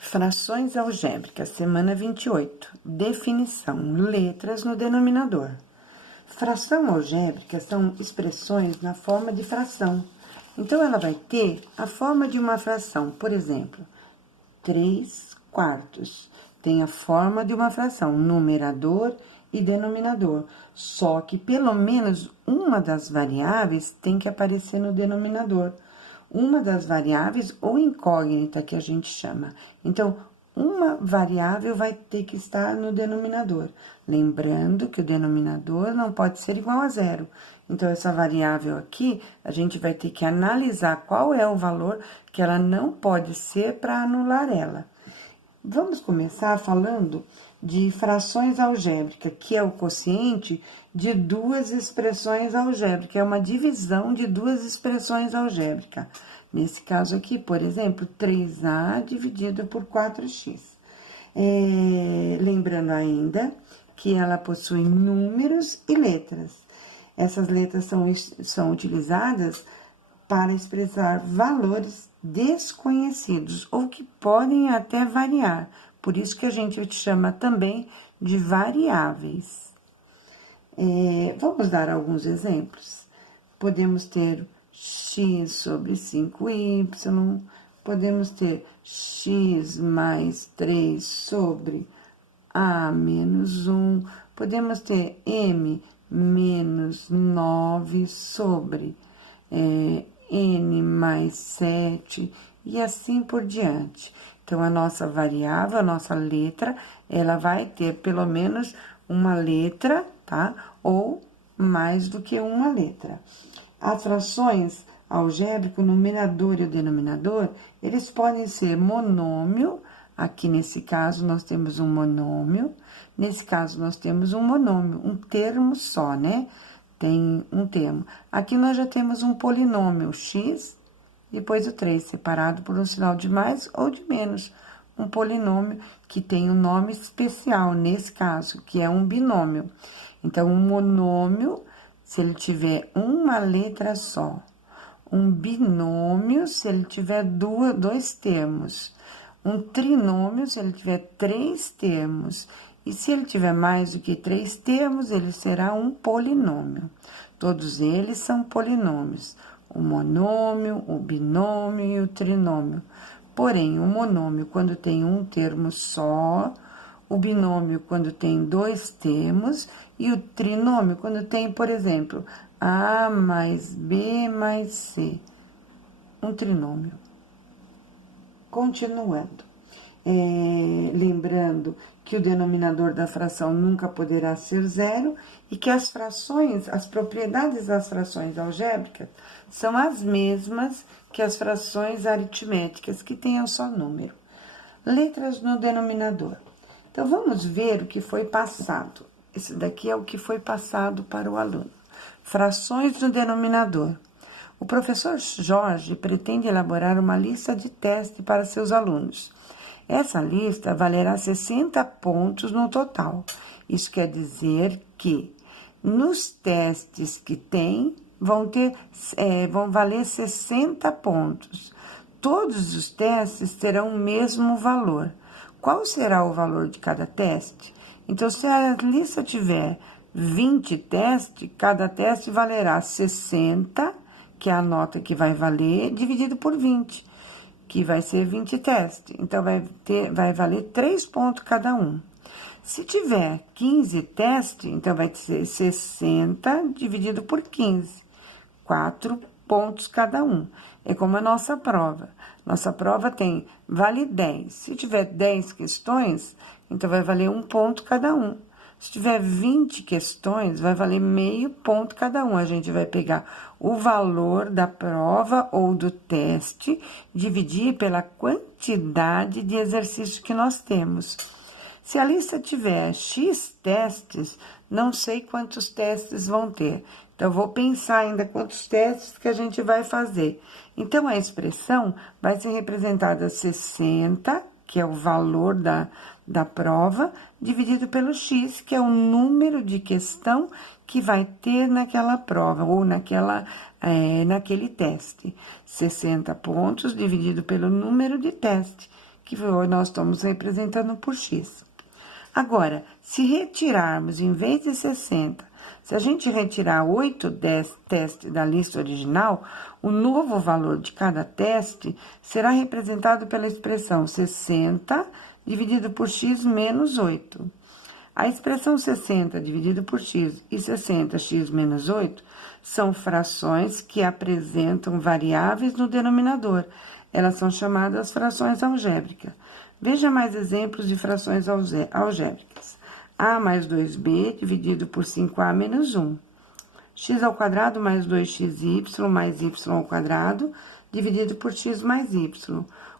Frações algébricas, semana 28. Definição: letras no denominador. Fração algébrica são expressões na forma de fração. Então, ela vai ter a forma de uma fração. Por exemplo, 3/4. Tem a forma de uma fração, numerador e denominador. Só que, pelo menos, uma das variáveis tem que aparecer no denominador. Uma das variáveis ou incógnita que a gente chama. Então, uma variável vai ter que estar no denominador. Lembrando que o denominador não pode ser igual a zero. Então, essa variável aqui, a gente vai ter que analisar qual é o valor que ela não pode ser para anular ela. Vamos começar falando de frações algébricas, que é o quociente de duas expressões algébricas, é uma divisão de duas expressões algébricas. Nesse caso aqui, por exemplo, 3A dividido por 4x. Lembrando ainda que ela possui números e letras. Essas letras são utilizadas para expressar valores desconhecidos ou que podem até variar. Por isso que a gente chama também de variáveis. Vamos dar alguns exemplos. Podemos ter x sobre 5y, podemos ter x mais 3 sobre a menos 1, podemos ter m menos 9 sobre n mais 7, e assim por diante. Então, a nossa variável, a nossa letra, ela vai ter pelo menos uma letra, tá? Ou mais do que uma letra. As frações algébricas, o numerador e o denominador, eles podem ser monômio. Aqui, nesse caso, nós temos um monômio. Nesse caso, nós temos um monômio, um termo só, né? Tem um termo. Aqui, nós já temos um polinômio, x, depois o 3, separado por um sinal de mais ou de menos. Um polinômio que tem um nome especial, nesse caso, que é um binômio. Então, um monômio, se ele tiver uma letra só. Um binômio, se ele tiver dois termos. Um trinômio, se ele tiver 3 termos. E se ele tiver mais do que 3 termos, ele será um polinômio. Todos eles são polinômios. O monômio, o binômio e o trinômio. Porém, o monômio, quando tem um termo só, o binômio, quando tem 2 termos, e o trinômio, quando tem, por exemplo, A mais B mais C. Um trinômio. Continuando. Lembrando que o denominador da fração nunca poderá ser zero e que as propriedades das frações algébricas são as mesmas que as frações aritméticas, que tenham só número. Letras no denominador. Então, vamos ver o que foi passado. Esse daqui é o que foi passado para o aluno. Frações no denominador. O professor Jorge pretende elaborar uma lista de teste para seus alunos. Essa lista valerá 60 pontos no total. Isso quer dizer que nos testes que tem, vão valer 60 pontos. Todos os testes terão o mesmo valor. Qual será o valor de cada teste? Então, se a lista tiver 20 testes, cada teste valerá 60, que é a nota que vai valer, dividido por 20, que vai ser 20 testes. Então, vai valer 3 pontos cada um. Se tiver 15 testes, então vai ser 60 dividido por 15, 4 pontos cada um. É como a nossa prova. Nossa prova vale 10. Se tiver 10 questões, então vai valer 1 ponto cada um. Se tiver 20 questões, vai valer meio ponto cada um. A gente vai pegar o valor da prova ou do teste, dividir pela quantidade de exercícios que nós temos. Se a lista tiver X testes, não sei quantos testes vão ter. Então, vou pensar ainda quantos testes que a gente vai fazer. Então, a expressão vai ser representada 60, que é o valor da prova, dividido pelo X, que é o número de questão que vai ter naquela prova, ou naquele teste. 60 pontos dividido pelo número de teste, que nós estamos representando por x. Agora, se retirarmos, em vez de 60, se a gente retirar 8 testes da lista original, o novo valor de cada teste será representado pela expressão 60 dividido por x menos 8. A expressão 60 dividido por x e 60x menos 8 são frações que apresentam variáveis no denominador. Elas são chamadas frações algébricas. Veja mais exemplos de frações algébricas. A mais 2b dividido por 5a menos 1. X ao quadrado mais 2xy mais y ao quadrado dividido por x mais y.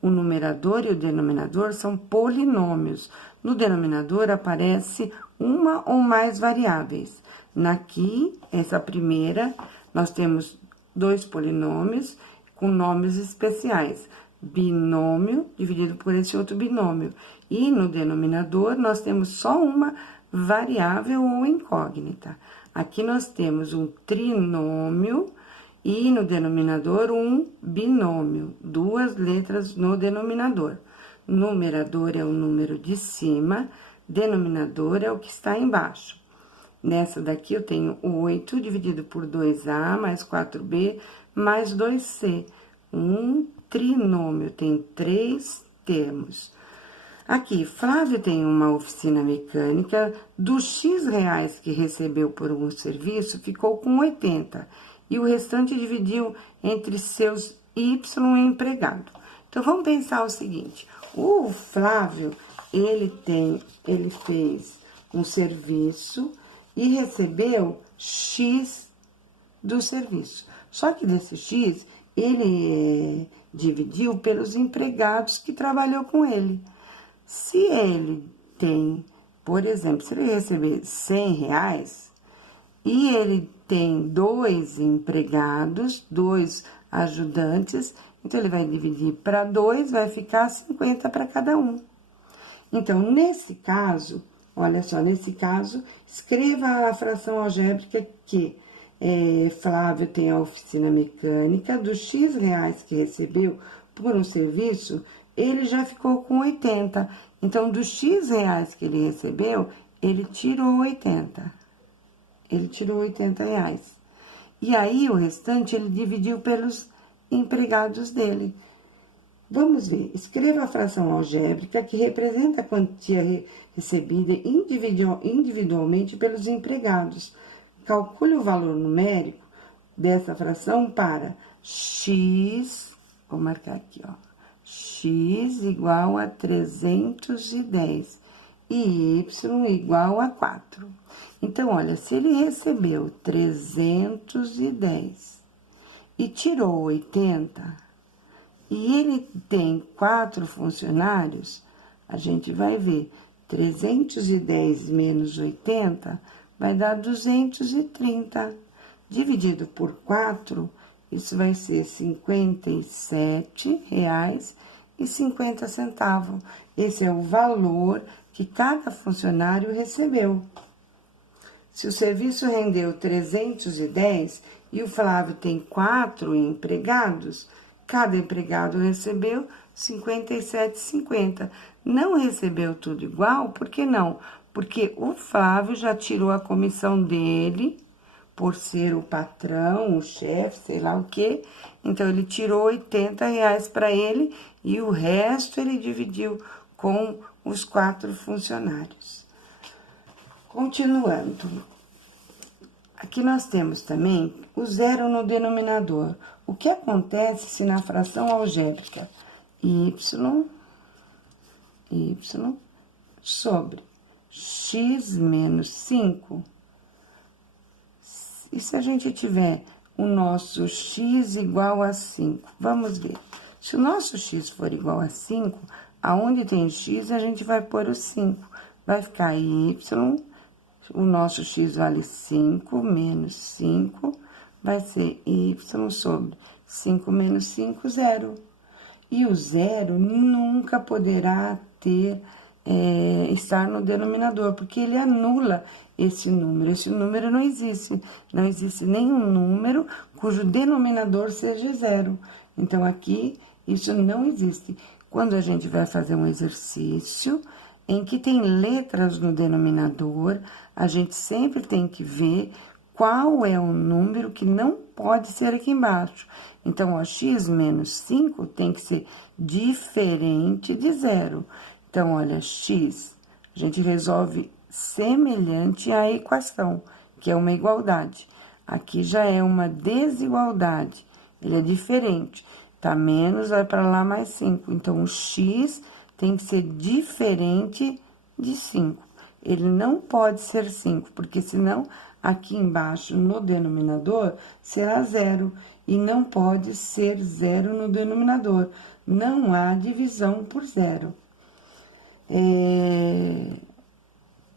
O numerador e o denominador são polinômios. No denominador aparece uma ou mais variáveis. Aqui, essa primeira, nós temos 2 polinômios com nomes especiais. Binômio dividido por esse outro binômio. E no denominador, nós temos só uma variável ou incógnita. Aqui nós temos um trinômio e no denominador um binômio, 2 letras no denominador. Numerador é o número de cima, denominador é o que está embaixo. Nessa daqui eu tenho 8 dividido por 2a mais 4b mais 2c. Um trinômio tem 3 termos. Aqui, Flávio tem uma oficina mecânica, dos X reais que recebeu por um serviço, ficou com 80, e o restante dividiu entre seus Y empregado. Então, vamos pensar o seguinte, o Flávio, ele fez um serviço e recebeu X do serviço. Só que desse X, ele dividiu pelos empregados que trabalhou com ele. Se ele tem, por exemplo, se ele receber 100 reais e ele tem 2 empregados, 2 ajudantes, então ele vai dividir para 2, vai ficar 50 para cada um. Então, nesse caso, olha só, nesse caso, escreva a fração algébrica que Flávio tem a oficina mecânica, dos X reais que recebeu por um serviço, ele já ficou com 80. Então, dos X reais que ele recebeu, ele tirou 80. Ele tirou 80 reais. E aí, o restante, ele dividiu pelos empregados dele. Vamos ver. Escreva a fração algébrica que representa a quantia recebida individualmente pelos empregados. Calcule o valor numérico dessa fração para x, vou marcar aqui, ó. X igual a 310 e y igual a 4. Então, olha, se ele recebeu 310 e tirou 80, e ele tem 4 funcionários, a gente vai ver 310 menos 80 vai dar 230. Dividido por 4, isso vai ser R$ 57,50. Esse é o valor que cada funcionário recebeu. Se o serviço rendeu 310 e o Flávio tem 4 empregados, cada empregado recebeu R$ 57,50. Não recebeu tudo igual, por que não? Porque o Flávio já tirou a comissão dele, por ser o patrão, o chefe, sei lá o quê. Então, ele tirou 80 reais para ele e o resto ele dividiu com os 4 funcionários. Continuando. Aqui nós temos também o zero no denominador. O que acontece se na fração algébrica y sobre x menos 5, e se a gente tiver o nosso x igual a 5? Vamos ver. Se o nosso x for igual a 5, aonde tem x, a gente vai pôr o 5. Vai ficar y, o nosso x vale 5, menos 5, vai ser y sobre 5 menos 5, 0. E o 0 nunca poderá estar no denominador, porque ele anula esse número. Esse número não existe. Não existe nenhum número cujo denominador seja 0. Então, aqui, isso não existe. quando a gente vai fazer um exercício em que tem letras no denominador, a gente sempre tem que ver qual é o número que não pode ser aqui embaixo. Então, ó, x menos 5 tem que ser diferente de zero. Então, olha, x, a gente resolve semelhante à equação, que é uma igualdade. Aqui já é uma desigualdade, ele é diferente. Tá menos, vai para lá mais 5. Então, o x tem que ser diferente de 5. Ele não pode ser 5, porque senão aqui embaixo no denominador será zero. E não pode ser zero no denominador. Não há divisão por zero.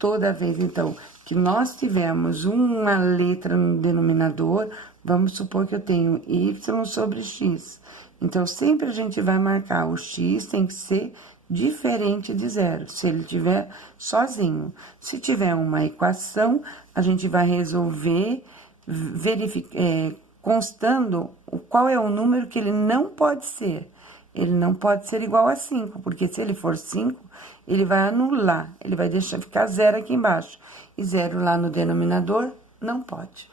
Toda vez, então, que nós tivermos uma letra no denominador, vamos supor que eu tenho y sobre x. Então, sempre a gente vai marcar o x tem que ser diferente de zero, se ele tiver sozinho. Se tiver uma equação, a gente vai resolver constando qual é o número que ele não pode ser. Ele não pode ser igual a 5, porque se ele for 5, ele vai anular, ele vai deixar ficar zero aqui embaixo. E zero lá no denominador não pode.